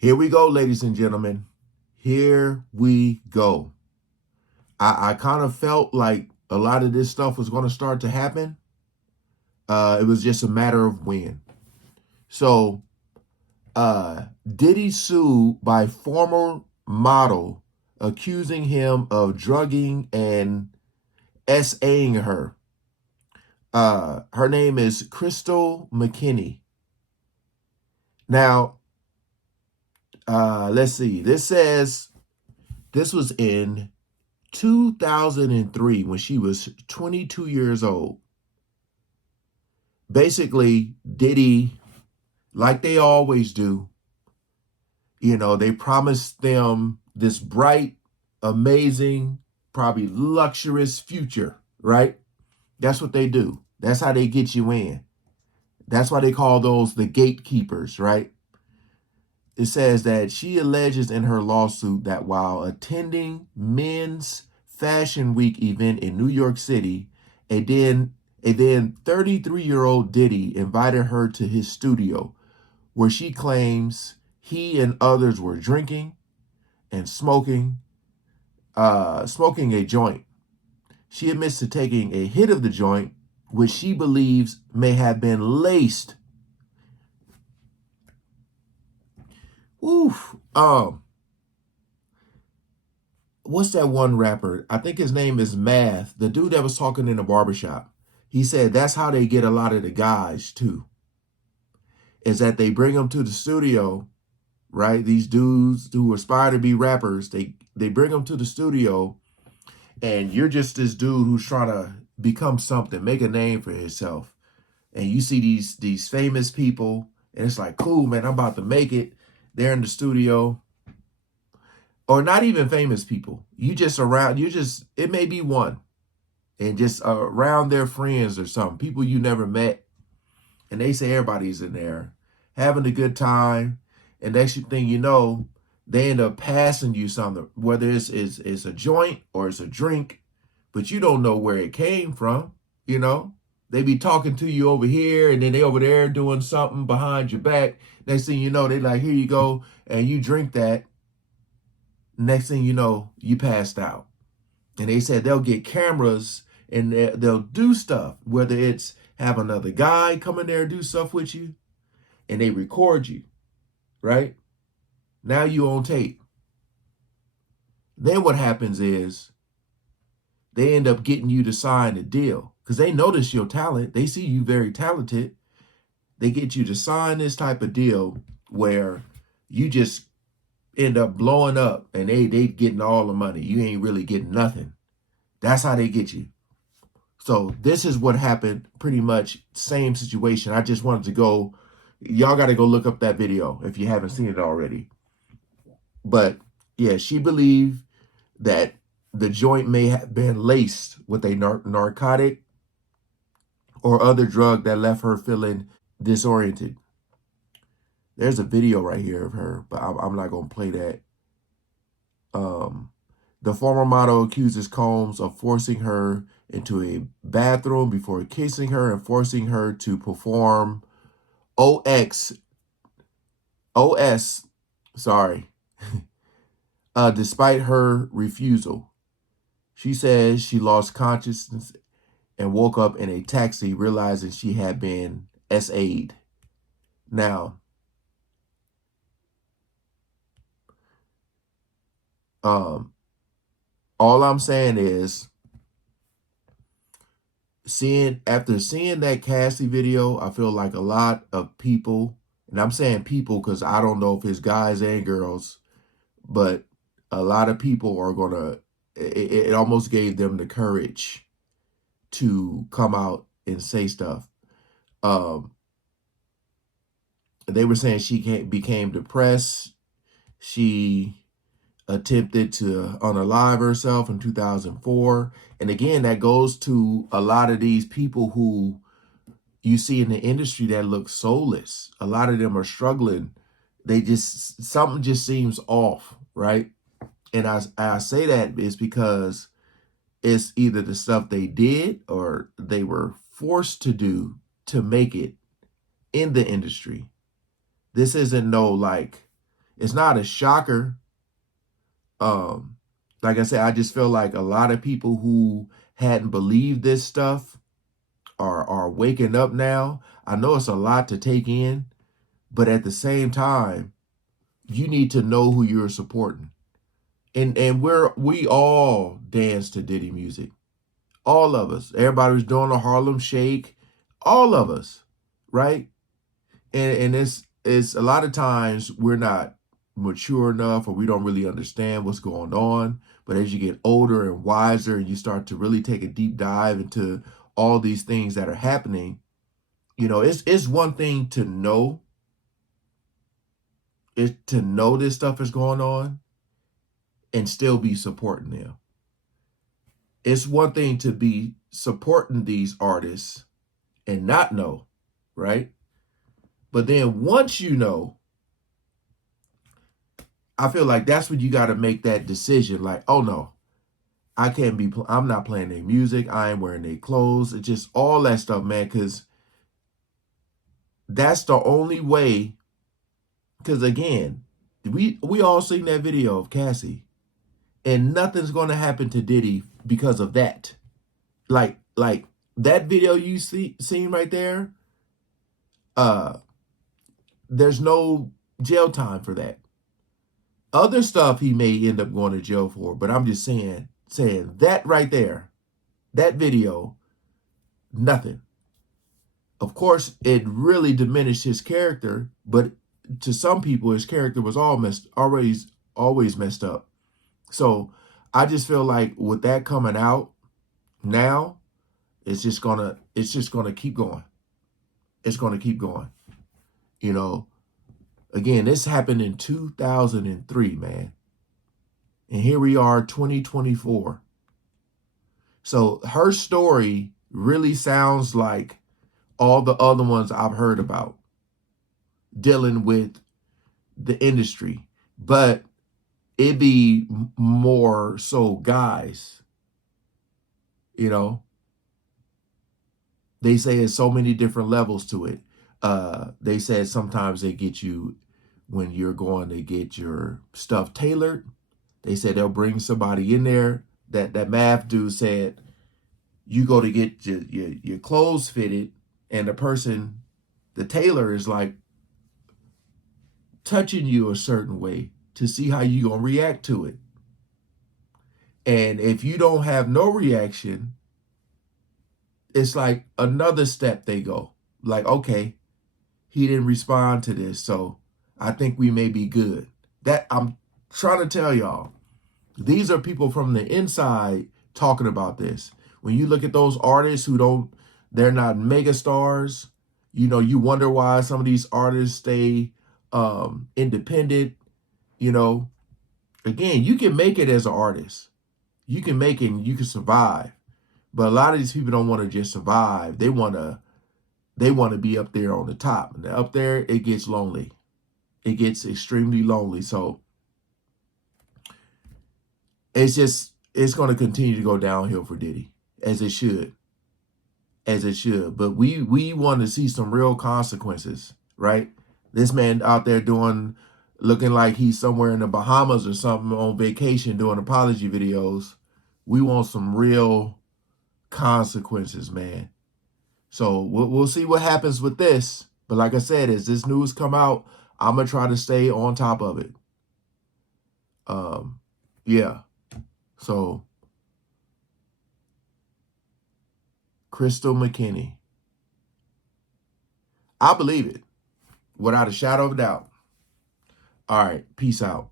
Here we go, ladies and gentlemen. Here we go. I kind of felt like a lot of this stuff was going to start to happen. It was just a matter of when. So, Diddy sued by former model accusing him of drugging and SAing her. Her name is Crystal McKinney. Now, let's see. This says this was in 2003 when she was 22 years old. Basically, Diddy, like they always do, they promised them this bright, amazing, probably luxurious future, right? That's what they do. That's how they get you in. That's why they call those the gatekeepers, right? It says that she alleges in her lawsuit that while attending Men's Fashion Week event in New York City, a then 33-year-old Diddy invited her to his studio, where she claims he and others were drinking and smoking a joint. She admits to taking a hit of the joint, which she believes may have been laced. Oof. What's that one rapper? I think his name is Math. The dude that was talking in the barbershop. He said that's how they get a lot of the guys too. Is that they bring them to the studio, right? These dudes who aspire to be rappers, they bring them to the studio, and you're just this dude who's trying to become something, make a name for himself. And you see these famous people, and it's like, cool, man, I'm about to make it. They're in the studio. Or not even famous people. It may be one. And just around their friends or something, people you never met. And they say everybody's in there having a good time. And next thing you know, they end up passing you something, whether it's a joint or it's a drink, but you don't know where it came from, They be talking to you over here, and then they over there doing something behind your back. Next thing you know, they like, here you go, and you drink that. Next thing you know, you passed out. And they said they'll get cameras and they'll do stuff, whether it's have another guy come in there and do stuff with you, and they record you, right? Now you on tape. Then what happens is they end up getting you to sign a deal because they notice your talent. They see you very talented. They get you to sign this type of deal where you just end up blowing up and they getting all the money. You ain't really getting nothing. That's how they get you. So this is what happened, pretty much same situation. I just wanted to go, y'all got to go look up that video if you haven't seen it already. But yeah, she believed that the joint may have been laced with a narcotic or other drug that left her feeling disoriented. There's a video right here of her, but I'm not going to play that. The former model accuses Combs of forcing her into a bathroom before kissing her and forcing her to perform OS, despite her refusal. She says she lost consciousness and woke up in a taxi, realizing she had been SA'd. Now, all I'm saying is, after seeing that Cassie video, I feel like a lot of people, and I'm saying people because I don't know if it's guys and girls, but a lot of people are gonna, it almost gave them the courage to come out and say stuff. They were saying she became depressed. She attempted to unalive herself in 2004. And again, that goes to a lot of these people who you see in the industry that look soulless. A lot of them are struggling. Something just seems off, right? And I say that is because it's either the stuff they did or they were forced to do to make it in the industry. This isn't It's not a shocker. Um, like I said, I just feel like a lot of people who hadn't believed this stuff are waking up now. I know it's a lot to take in, but at the same time, you need to know who you're supporting. And we all dance to Diddy music. All of us. Everybody was doing the Harlem Shake. All of us, right? And it's a lot of times we're not mature enough or we don't really understand what's going on. But as you get older and wiser and you start to really take a deep dive into all these things that are happening, it's one thing to know this stuff is going on and still be supporting them. It's one thing to be supporting these artists and not know, right? But then once you know, I feel like that's when you got to make that decision. Like, oh no, I'm not playing their music. I ain't wearing their clothes. It's just all that stuff, man. Because that's the only way. Because again, we all seen that video of Cassie, and nothing's going to happen to Diddy because of that. Like that video you seen right there. There's no jail time for that. Other stuff he may end up going to jail for, but I'm just saying that right there, that video, nothing. Of course, it really diminished his character, but to some people, his character was always messed up. So I just feel like with that coming out now, it's just gonna keep going. It's gonna keep going. Again, this happened in 2003, man. And here we are, 2024. So her story really sounds like all the other ones I've heard about dealing with the industry. But it be more so guys, They say there's so many different levels to it. They said sometimes they get you when you're going to get your stuff tailored. They said they'll bring somebody in there. That math dude said you go to get your clothes fitted, and the tailor is like touching you a certain way to see how you gonna react to it. And if you don't have no reaction, it's like another step they go. Like, okay, he didn't respond to this, so I think we may be good. That I'm trying to tell y'all. These are people from the inside talking about this. When you look at those artists they're not mega stars, you wonder why some of these artists stay independent. Again, you can make it as an artist. You can make it and you can survive. But a lot of these people don't want to just survive. They want to be up there on the top. And up there, it gets lonely. It gets extremely lonely. So it's going to continue to go downhill for Diddy, as it should. But we want to see some real consequences, right? This man out there looking like he's somewhere in the Bahamas or something on vacation doing apology videos. We want some real consequences, man. So we'll see what happens with this. But like I said, as this news come out, I'm going to try to stay on top of it. Yeah. So, Crystal McKinney. I believe it without a shadow of a doubt. All right. Peace out.